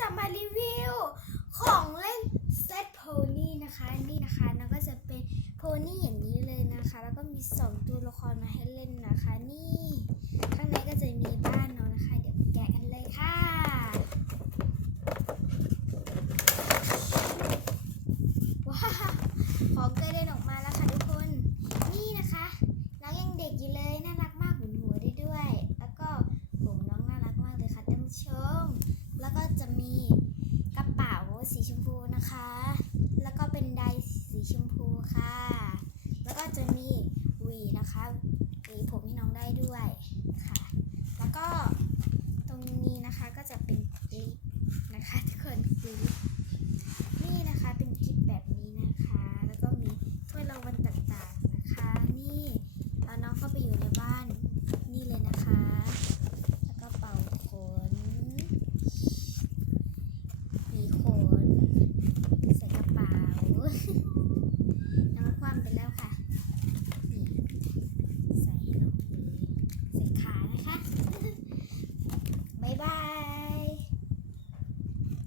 จะมารีวิวของเล่นเซตโพนี่นะคะ นี่นะคะแล้วก็จะเป็นโพนี่อย่างนี้เลยนะคะ แล้วก็มี 2 ตัวละครมา จะ น้งความไปแล้วค่ะ